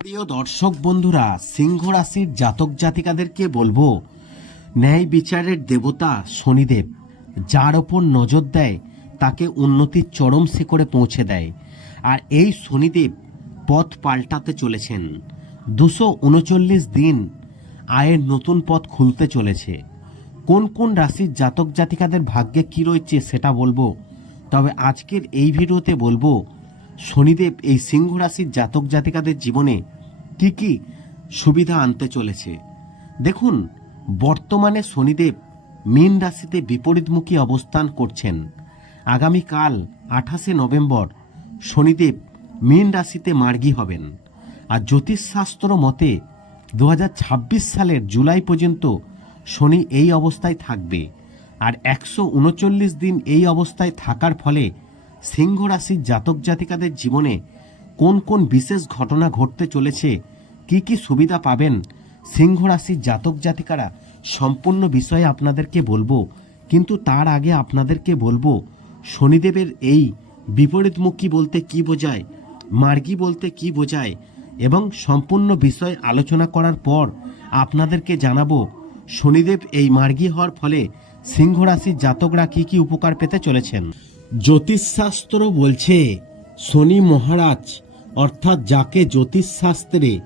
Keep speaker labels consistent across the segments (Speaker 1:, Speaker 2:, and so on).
Speaker 1: প্রিয় দর্শক বন্ধুরা, সিংহ রাশির জাতক জাতিকাদেরকে বলব, ন্যায় বিচারের দেবতা শনিদেব, যার ওপর নজর দেয়, তাকে উন্নতির চরম শিখরে পৌঁছে দেয়। আর এই শনিদেব পথ পাল্টাতে চলেছেন। দুশো উনচল্লিশ দিন আয়ের নতুন পথ খুলতে চলেছে। কোন কোন রাশির জাতক জাতিকাদের ভাগ্যে কী রয়েছে সেটা বলব, তবে আজকের এই ভিডিওতে বলব শনিদেব এই সিংহ রাশির জাতক জাতিকাদের জীবনে কি কি সুবিধা আনতে চলেছে? দেখুন, বর্তমানে শনিদেব মীন রাশিতে বিপরীতমুখী অবস্থান করছেন। আগামীকাল আঠাশে নভেম্বর শনিদেব মীন রাশিতে মার্গী হবেন। আর জ্যোতিষশাস্ত্র মতে দু হাজার ছাব্বিশ সালের জুলাই পর্যন্ত শনি এই অবস্থায় থাকবে। আর একশো উনচল্লিশ দিন এই অবস্থায় থাকার ফলে সিংহ রাশির জাতক জাতিকাদের জীবনে কোন কোন বিশেষ ঘটনা ঘটতে চলেছে, কি কি সুবিধা পাবেন সিংহ রাশির জাতক জাতিকারা, সম্পূর্ণ বিষয়ে আপনাদেরকে বলব। কিন্তু তার আগে আপনাদেরকে বলব, শনিদেবের এই বিপরীতমুখী বলতে কি বোঝায়, মার্গী বলতে কি বোঝায়, এবং সম্পূর্ণ বিষয় আলোচনা করার পর আপনাদেরকে জানাব, শনিদেব এই মার্গী হওয়ার ফলে সিংহ রাশির জাতকরা কি কি উপকার পেতে চলেছেন। জ্যোতিষশাস্ত্র বলছে, শনি মহারাজ, অর্থাৎ যাকে জ্যোতিষশাস্ত্রে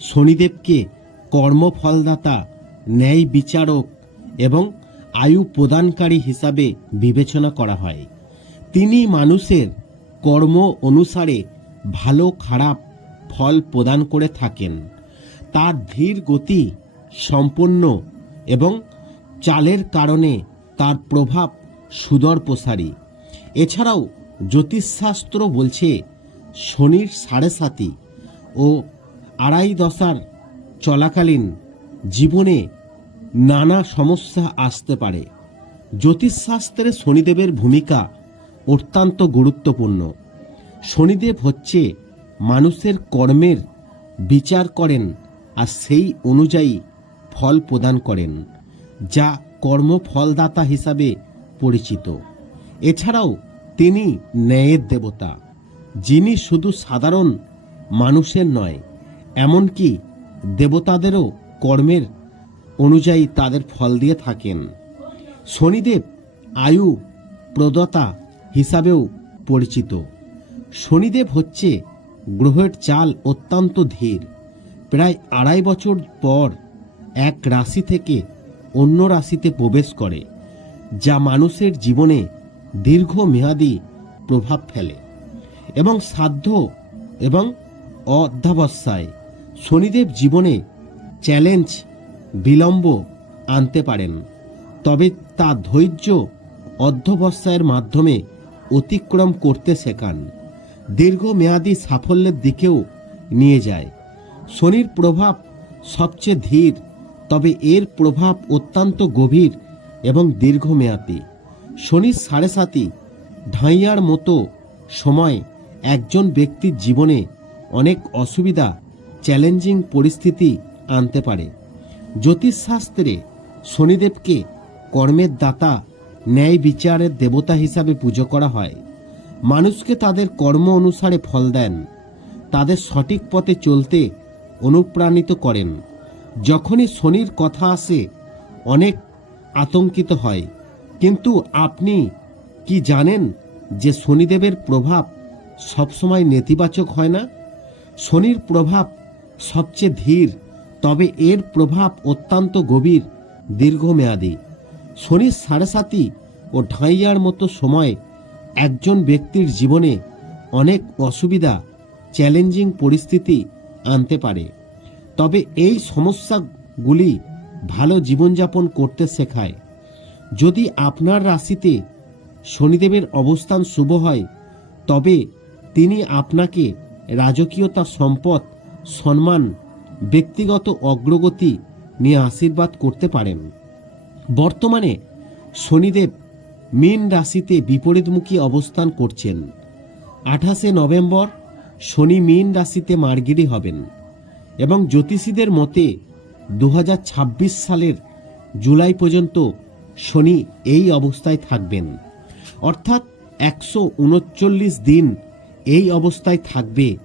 Speaker 1: শনিদেবকে কর্মফলদাতা, ন্যায় বিচারক এবং আয়ু প্রদানকারী হিসাবে বিবেচনা করা হয়। তিনি মানুষের কর্ম অনুসারে ভালো খারাপ ফল প্রদান করে থাকেন। তার ধীর গতি সম্পন্ন এবং চালের কারণে তার প্রভাব সুদর প্রসারী এছাড়াও জ্যোতিষশাস্ত্র বলছে শনির সাড়ে সাতি ও আড়াই দশার চলাকালীন জীবনে নানা সমস্যা আসতে পারে। জ্যোতিষশাস্ত্রে শনিদেবের ভূমিকা অত্যন্ত গুরুত্বপূর্ণ। শনিদেব হচ্ছে মানুষের কর্মের বিচার করেন আর সেই অনুযায়ী ফল প্রদান করেন, যা কর্মফলদাতা হিসাবে পরিচিত। এছাড়াও তিনি ন্যায়ের দেবতা, যিনি শুধু সাধারণ মানুষের নয়, এমনকি দেবতাদেরও কর্মের অনুযায়ী তাদের ফল দিয়ে থাকেন। শনিদেব আয়ু প্রদাতা হিসাবেও পরিচিত। শনিদেব হচ্ছে গ্রহের চাল অত্যন্ত ধীর। প্রায় আড়াই বছর পর এক রাশি থেকে অন্য রাশিতে প্রবেশ করে, যা মানুষের জীবনে দীর্ঘমেয়াদী প্রভাব ফেলে এবং সাধ্য এবং অধ্যাবস্যায় শনিদেব জীবনে চ্যালেঞ্জ, বিলম্ব আনতে পারেন। তবে তা ধৈর্য অধ্যবস্যায়ের মাধ্যমে অতিক্রম করতে শেখান। দীর্ঘমেয়াদী সাফল্যের দিকেও নিয়ে যায়। শনির প্রভাব সবচেয়ে ধীর, তবে এর প্রভাব অত্যন্ত গভীর এবং দীর্ঘমেয়াদী। শনির সাড়ে সাতি ঢাইয়ার মতো সময় একজন ব্যক্তির জীবনে অনেক অসুবিধা, চ্যালেঞ্জিং পরিস্থিতি আনতে পারে। জ্যোতিষশাস্ত্রে শনিদেবকে কর্মের দাতা, ন্যায় বিচারের দেবতা হিসাবে পুজো করা হয়। মানুষকে তাদের কর্ম অনুসারে ফল দেন। তাদের সঠিক পথে চলতে অনুপ্রাণিত করেন। যখনই শনির কথা আসে, অনেক আতঙ্কিত হয়। কিন্তু আপনি কি জানেন যে শনিদেবের প্রভাব সবসময় নেতিবাচক হয় না? শনির প্রভাব সবচেয়ে ধীর, তবে এর প্রভাব অত্যন্ত গভীর, দীর্ঘমেয়াদী। শনির সাড়ে সাতি ও ঢাইয়ার মতো সময় একজন ব্যক্তির জীবনে অনেক অসুবিধা, চ্যালেঞ্জিং পরিস্থিতি আনতে পারে। তবে এই সমস্যাগুলি ভালো জীবনযাপন করতে শেখায়। যদি আপনার রাশিতে শনিদেবের অবস্থান শুভ হয়, তবে তিনি আপনাকে রাজকীয়তা, সম্পদ, সম্মান, ব্যক্তিগত অগ্রগতি নিয়ে আশীর্বাদ করতে পারেন। বর্তমানে শনিদেব মীন রাশিতে বিপরীতমুখী অবস্থান করছেন। আঠাশে নভেম্বর শনি মীন রাশিতে মার্গিরি হবেন এবং জ্যোতিষীদের মতে দু হাজার ছাব্বিশ সালের জুলাই পর্যন্ত শনি এই অবস্থায় থাকবেন। অর্থাৎ একশো উনচল্লিশ দিন এই অবস্থায় থাকবে।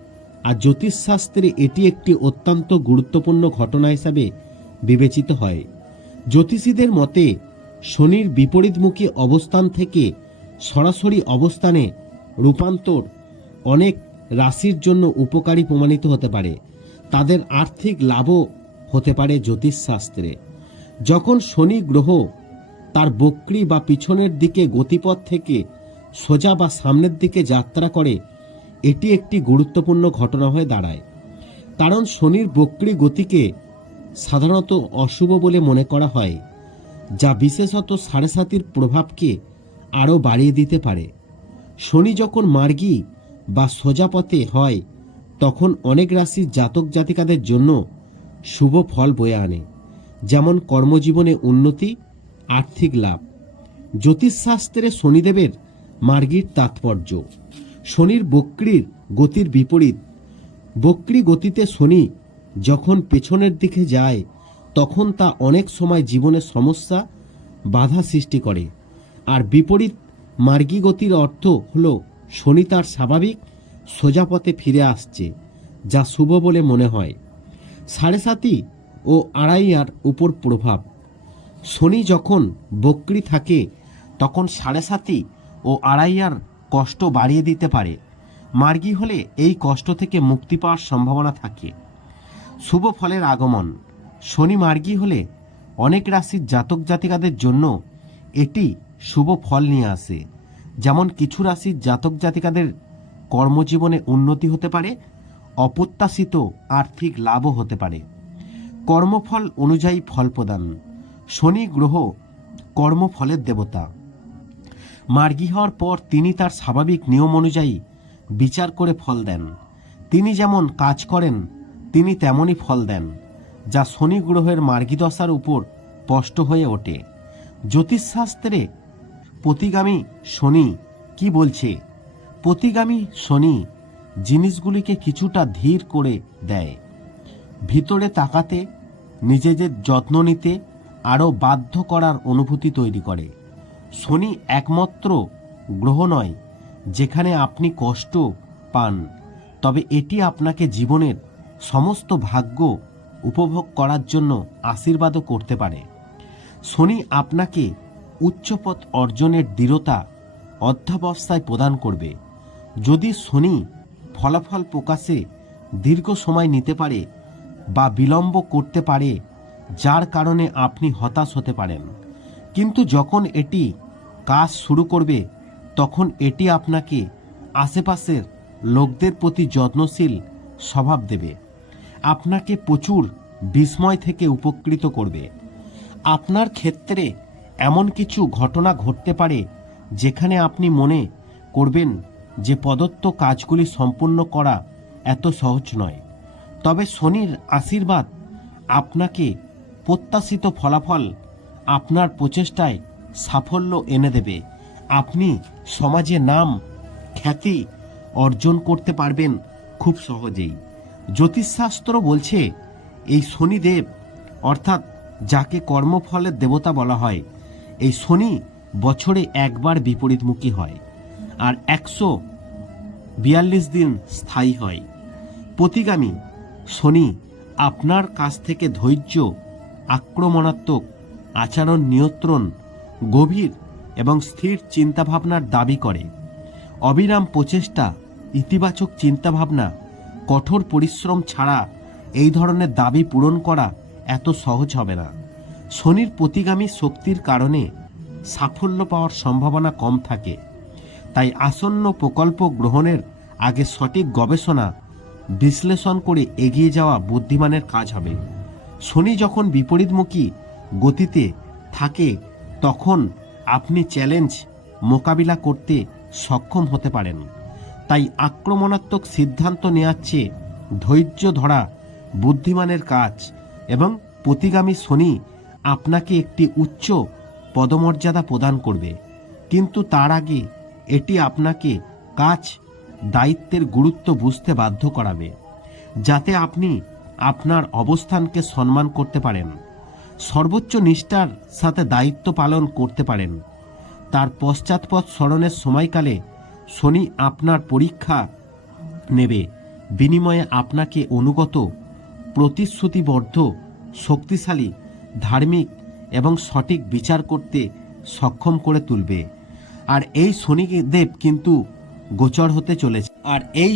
Speaker 1: আর জ্যোতিষশাস্ত্রে এটি একটি অত্যন্ত গুরুত্বপূর্ণ ঘটনা হিসাবে বিবেচিত হয়। জ্যোতিষীদের মতে, শনির বিপরীতমুখী অবস্থান থেকে সরাসরি অবস্থানে রূপান্তর অনেক রাশির জন্য উপকারী প্রমাণিত হতে পারে। তাদের আর্থিক লাভও হতে পারে জ্যোতিষশাস্ত্রে। যখন শনি গ্রহ তার বক্রি বা পিছনের দিকে গতিপথ থেকে সোজা বা সামনের দিকে যাত্রা করে, এটি একটি গুরুত্বপূর্ণ ঘটনা হয়ে দাঁড়ায়। কারণ শনির বক্রি গতিকে সাধারণত অশুভ বলে মনে করা হয়, যা বিশেষত সাড়ে সাতির প্রভাবকে আরও বাড়িয়ে দিতে পারে। শনি যখন মার্গী বা সোজা পথে হয়, তখন অনেক রাশির জাতক জাতিকাদের জন্য শুভ ফল বয়ে আনে, যেমন কর্মজীবনে উন্নতি আর্থিক লাভ। জ্যোতিষশাস্ত্রে শনিদেবের মার্গীর তাৎপর্য। শনির বক্রির গতির বিপরীত। বক্রি গতিতে শনি যখন পেছনের দিকে যায়, তখন তা অনেক সময় জীবনে সমস্যা, বাধা সৃষ্টি করে। আর বিপরীত মার্গী গতির অর্থ হল, শনি তার স্বাভাবিক সোজাপথে ফিরে আসছে, যা শুভ বলে মনে হয়। সাড়ে সাতি ও আড়াইয়ার উপর প্রভাব। শনি যখন বক্রি থাকে, তখন সাড়ে সাতি ও আড়াইয়ার কষ্ট বাড়িয়ে দিতে পারে। মার্গী হলে এই কষ্ট থেকে মুক্তি পাওয়ার সম্ভাবনা থাকে। শুভ ফলের আগমন। শনি মার্গী হলে অনেক রাশির জাতক জাতিকাদের জন্য এটি শুভ ফল নিয়ে আসে। যেমন কিছু রাশির জাতক জাতিকাদের কর্মজীবনে উন্নতি হতে পারে, অপ্রত্যাশিত আর্থিক লাভও হতে পারে। কর্মফল অনুযায়ী ফল প্রদান। শনি গ্রহ কর্মফলের দেবতা। মার্গী হওয়ার পর তিনি তার স্বাভাবিক নিয়ম অনুযায়ী বিচার করে ফল দেন। তিনি যেমন কাজ করেন, তিনি তেমনই ফল দেন, যা শনি গ্রহের মার্গীদশার উপর স্পষ্ট হয়ে ওঠে। জ্যোতিষশাস্ত্রে প্রতিগামী শনি কি বলছে? প্রতিগামী শনি জিনিসগুলিকে কিছুটা ধীর করে দেয়। ভিতরে তাকাতে, নিজেদের যত্ন নিতে আরও বাধ্য করার অনুভূতি তৈরি করে। শনি একমাত্র গ্রহ নয়, যেখানে আপনি কষ্ট পান। তবে এটি আপনাকে জীবনের সমস্ত ভাগ্য উপভোগ করার জন্য আশীর্বাদও করতে পারে। শনি আপনাকে উচ্চপথ অর্জনের দৃঢ়তা অধ্যাবস্থায় প্রদান করবে। যদি শনি ফলাফল প্রকাশে দীর্ঘ সময় নিতে পারে বা বিলম্ব করতে পারে যার কারণে আপনি হতাশ হতে পারেন। কিন্তু যখন এটি কাজ শুরু করবে, তখন এটি আপনাকে আশেপাশের লোকদের প্রতি যত্নশীল স্বভাব দেবে। আপনাকে প্রচুর বিস্ময় থেকে উপকৃত করবে। আপনার ক্ষেত্রে এমন কিছু ঘটনা ঘটতে পারে, যেখানে আপনি মনে করবেন যে প্রদত্ত কাজগুলি সম্পূর্ণ করা এত সহজ নয়। তবে শনির আশীর্বাদ আপনাকে প্রত্যাশিত ফলাফল আপনার প্রচেষ্টায় সাফল্য এনে দেবে। আপনি সমাজে নাম, খ্যাতি অর্জন করতে পারবেন খুব সহজেই। জ্যোতিষশাস্ত্র বলছে, এই শনিদেব, অর্থাৎ যাকে কর্মফলের দেবতা বলা হয়, এই শনি বছরে একবার বিপরীতমুখী হয় আর একশো বিয়াল্লিশ দিন স্থায়ী হয়। প্রতিগামী শনি আপনার কাছ থেকে ধৈর্য আক্রমণাত্মক, আচরণ নিয়ন্ত্রণ, গভীর এবং স্থির চিন্তাভাবনার দাবি করে। অবিরাম প্রচেষ্টা, ইতিবাচক চিন্তাভাবনা, কঠোর পরিশ্রম ছাড়া এই ধরনের দাবি পূরণ করা এত সহজ হবে না। শনির প্রতিগামী শক্তির কারণে সাফল্য পাওয়ার সম্ভাবনা কম থাকে। তাই আসন্ন প্রকল্প গ্রহণের আগে সঠিক গবেষণা, বিশ্লেষণ করে এগিয়ে যাওয়া বুদ্ধিমানের কাজ হবে। শনি যখন বিপরীতমুখী গতিতে থাকে, তখন আপনি চ্যালেঞ্জ মোকাবিলা করতে সক্ষম হতে পারেন। তাই আক্রমণাত্মক সিদ্ধান্ত নেওয়ার চেয়ে ধৈর্য ধরা বুদ্ধিমানের কাজ এবং প্রতিগামী শনি আপনাকে একটি উচ্চ পদমর্যাদা প্রদান করবে। কিন্তু তার আগে এটি আপনাকে কাজ দায়িত্বের গুরুত্ব বুঝতে বাধ্য করাবে। যাতে আপনি আপনার অবস্থানকে সম্মান করতে পারেন। সর্বোচ্চ নিষ্ঠার সাথে দায়িত্ব পালন করতে পারেন। তার পশ্চাৎপদ স্মরণের সময়কালে শনি আপনার পরীক্ষা নেবে। বিনিময়ে আপনাকে অনুগত, প্রতিশ্রুতিবদ্ধ, শক্তিশালী, ধার্মিক এবং সঠিক বিচার করতে সক্ষম করে তুলবে। আর এই শনিদেব কিন্তু গোচর হতে চলেছে। আর এই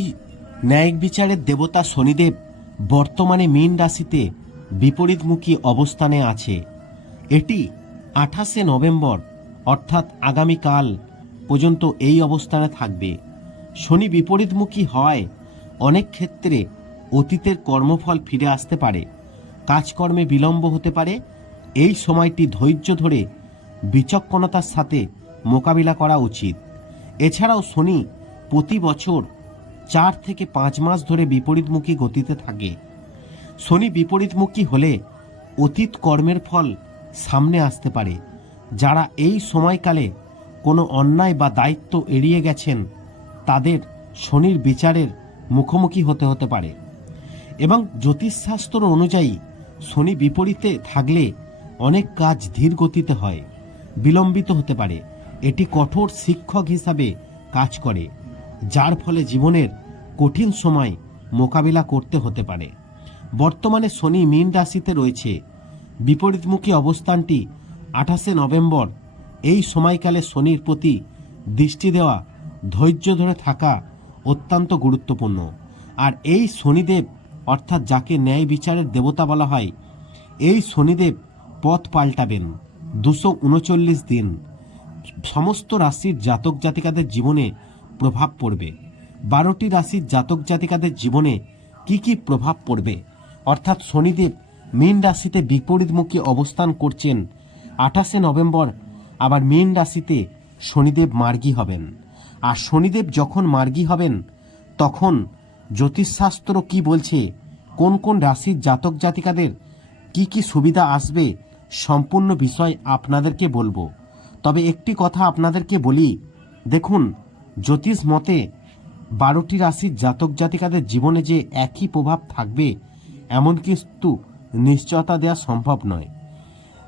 Speaker 1: ন্যায়িক বিচারের দেবতা শনিদেব বর্তমানে মীন রাশিতে বিপরীতমুখী অবস্থানে আছে। এটি আঠাশে নভেম্বর, অর্থাৎ আগামীকাল পর্যন্ত এই অবস্থানে থাকবে। শনি বিপরীতমুখী হওয়ায় অনেক ক্ষেত্রে অতীতের কর্মফল ফিরে আসতে পারে। কাজকর্মে বিলম্ব হতে পারে। এই সময়টি ধৈর্য ধরে বিচক্ষণতার সাথে মোকাবিলা করা উচিত। এছাড়াও শনি প্রতি বছর চার থেকে পাঁচ মাস ধরে বিপরীতমুখী গতিতে থাকে। শনি বিপরীতমুখী হলে অতীত কর্মের ফল সামনে আসতে পারে, যারা এই সময়কালে কোনো অন্যায় বা দায়িত্ব এড়িয়ে গেছেন, তাদের শনির বিচারের মুখোমুখি হতে হতে পারে। এবং জ্যোতিষশাস্ত্র অনুযায়ী শনি বিপরীতে থাকলে অনেক কাজ ধীর গতিতে হয়, বিলম্বিত হতে পারে। এটি কঠোর শিক্ষক হিসাবে কাজ করে। যার ফলে জীবনের কঠিন সময় মোকাবিলা করতে হতে পারে। বর্তমানে শনি মীন রাশিতে রয়েছে। বিপরীতমুখী অবস্থানটি আঠাশে নভেম্বর এই সময়কালে শনির প্রতি দৃষ্টি দেওয়া, ধৈর্য ধরে থাকা অত্যন্ত গুরুত্বপূর্ণ। আর এই শনিদেব, অর্থাৎ যাকে ন্যায় বিচারের দেবতা বলা হয়, এই শনিদেব পথ পাল্টাবেন দুশো উনচল্লিশ দিন। সমস্ত রাশির জাতক জাতিকাদের জীবনে প্রভাব পড়বে। বারোটি রাশির জাতক জাতিকাদের জীবনে কি কি প্রভাব পড়বে? অর্থাৎ শনিদেব মীন রাশিতে বিপরীতমুখী অবস্থান করছেন আঠাশে নভেম্বর, আবার মীন রাশিতে শনিদেব মার্গী হবেন। আর শনিদেব যখন মার্গী হবেন, তখন জ্যোতিষশাস্ত্র কি বলছে? কোন কোন রাশির জাতক জাতিকাদের কি কি সুবিধা আসবে? সম্পূর্ণ বিষয় আপনাদেরকে বলব। তবে একটি কথা আপনাদেরকে বলি, দেখুন জ্যোতিষ মতে, বারোটি রাশির জাতক জাতিকাদের জীবনে যে একই প্রভাব থাকবে, এমন কিন্তু নিশ্চয়তা দেওয়া সম্ভব নয়।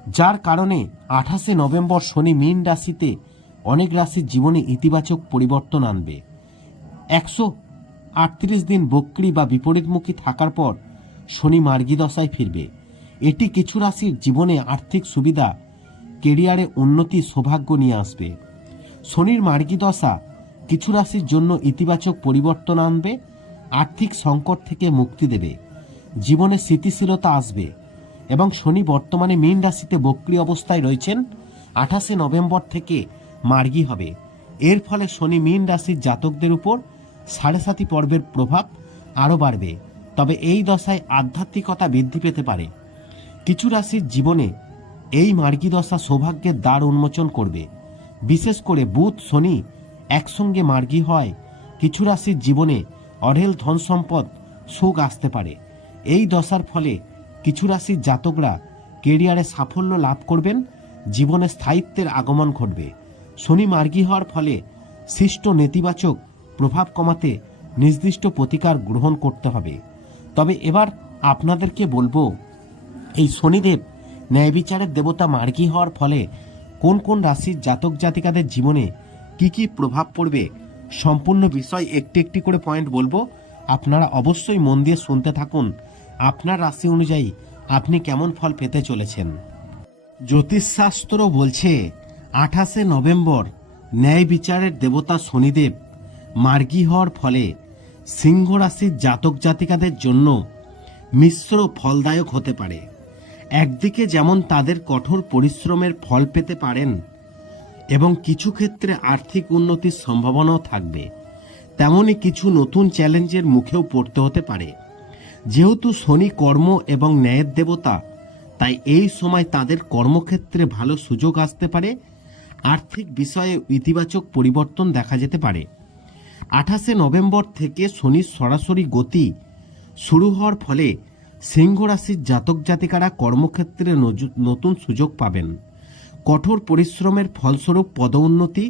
Speaker 1: যার কারণে আঠাশে নভেম্বর শনি মীন রাশিতে অনেক রাশির জীবনে ইতিবাচক পরিবর্তন আনবে। একশো আটত্রিশ দিন বক্রি বা বিপরীতমুখী থাকার পর শনি মার্গী দশায় ফিরবে। এটি কিছু রাশির জীবনে আর্থিক সুবিধা, কেরিয়ারে উন্নতি, সৌভাগ্য নিয়ে আসবে। শনির মার্গী দশা কিছু রাশির জন্য ইতিবাচক পরিবর্তন আনবে, আর্থিক সংকট থেকে মুক্তি দেবে, জীবনে স্থিতিশীলতা আসবে এবং শনি বর্তমানে মীন রাশিতে বক্রি অবস্থায় রয়েছেন, আঠাশে নভেম্বর থেকে মার্গী হবে। এর ফলে শনি মীন রাশির জাতকদের উপর সাড়ে সাতি পর্বের প্রভাব আরও বাড়বে। তবে এই দশায় আধ্যাত্মিকতা বৃদ্ধি পেতে পারে। কিছু রাশির জীবনে এই মার্গী দশা সৌভাগ্যের দ্বার উন্মোচন করবে। বিশেষ করে বুধ, শনি একসঙ্গে মার্গী হয়, কিছু রাশির জীবনে অঢেল ধন সম্পদ সুখ আসতে পারে। এই দশার ফলে কিছু রাশির জাতকরা কেরিয়ারে সাফল্য লাভ করবেন, জীবনে স্থায়িত্বের আগমন ঘটবে। শনি মার্গী হওয়ার ফলে সৃষ্ট নেতিবাচক প্রভাব কমাতে নির্দিষ্ট প্রতিকার গ্রহণ করতে হবে। তবে এবার আপনাদেরকে বলব, এই শনিদেব ন্যায় বিচারের দেবতা মার্গী হওয়ার ফলে কোন কোন রাশির জাতক জাতিকাদের জীবনে কি কি প্রভাব পড়বে? সম্পূর্ণ বিষয় একটি একটি করে পয়েন্ট বলব। আপনারা অবশ্যই মন দিয়ে শুনতে থাকুন। আপনার রাশি অনুযায়ী আপনি কেমন ফল পেতে চলেছেন? জ্যোতিষশাস্ত্র বলছে, আঠাশে নভেম্বর ন্যায় বিচারের দেবতা শনিদেব মার্গী হওয়ার ফলে সিংহ রাশির জাতক জাতিকাদের জন্য মিশ্র ফলদায়ক হতে পারে। একদিকে যেমন তাদের কঠোর পরিশ্রমের ফল পেতে পারেন এবং কিছু ক্ষেত্রে আর্থিক উন্নতির সম্ভাবনাও থাকবে। তেমনই কিছু নতুন চ্যালেঞ্জের মুখেও পড়তে হতে পারে। যেহেতু শনি কর্ম এবং ন্যায়ের দেবতা, তাই এই সময় তাদের কর্মক্ষেত্রে ভালো সুযোগ আসতে পারে। আর্থিক বিষয়ে ইতিবাচক পরিবর্তন দেখা যেতে পারে। আঠাশে নভেম্বর থেকে শনির সরাসরি গতি শুরু হওয়ার ফলে সিংহ রাশির জাতক জাতিকারা কর্মক্ষেত্রে নতুন সুযোগ পাবেন। কঠোর পরিশ্রমের ফলস্বরূপ পদোন্নতি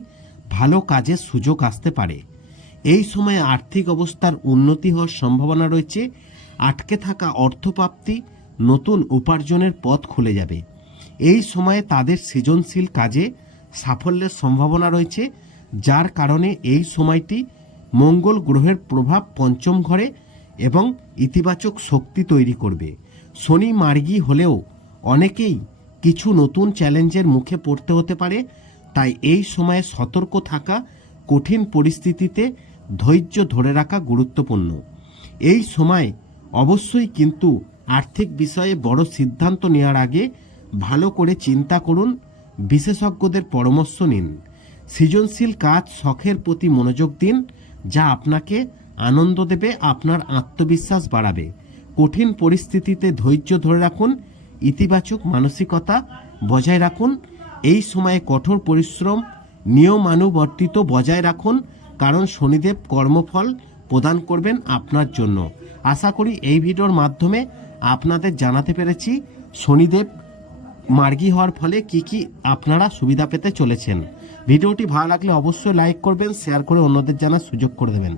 Speaker 1: ভালো কাজের সুযোগ আসতে পারে। এই সময়ে আর্থিক অবস্থার উন্নতি হওয়ার সম্ভাবনা রয়েছে। আটকে থাকা অর্থপ্রাপ্তি নতুন উপার্জনের পথ খুলে যাবে। এই সময়ে তাদের সৃজনশীল কাজে সাফল্যের সম্ভাবনা রয়েছে, যার কারণে এই সময়টি মঙ্গল গ্রহের প্রভাব পঞ্চম ঘরে এবং ইতিবাচক শক্তি তৈরি করবে। শনি মার্গী হলেও অনেকেই কিছু নতুন চ্যালেঞ্জের মুখে পড়তে হতে পারে, তাই এই সময়ে সতর্ক থাকা কঠিন পরিস্থিতিতে ধৈর্য ধরে রাখা গুরুত্বপূর্ণ। এই সময় অবশ্যই কিন্তু আর্থিক বিষয়ে বড় সিদ্ধান্ত নেওয়ার আগে ভালো করে চিন্তা করুন, বিশেষজ্ঞদের পরামর্শ নিন। সৃজনশীল কাজ শখের প্রতি মনোযোগ দিন, যা আপনাকে আনন্দ দেবে, আপনার আত্মবিশ্বাস বাড়াবে। কঠিন পরিস্থিতিতে ধৈর্য ধরে রাখুন ইতিবাচক মানসিকতা বজায় রাখুন। এই সময়ে কঠোর পরিশ্রম, নিয়মানুবর্তিত বজায় রাখুন, কারণ শনিদেব কর্মফল প্রদান করবেন আপনার জন্য। আশা করি এই ভিডিওর মাধ্যমে আপনাদের জানাতে পেরেছি, শনিদেব মার্গী হওয়ার ফলে কি কি আপনারা সুবিধা পেতে চলেছেন। ভিডিওটি ভালো লাগলে অবশ্যই লাইক করবেন, শেয়ার করে অন্যদের জানার সুযোগ করে দেবেন।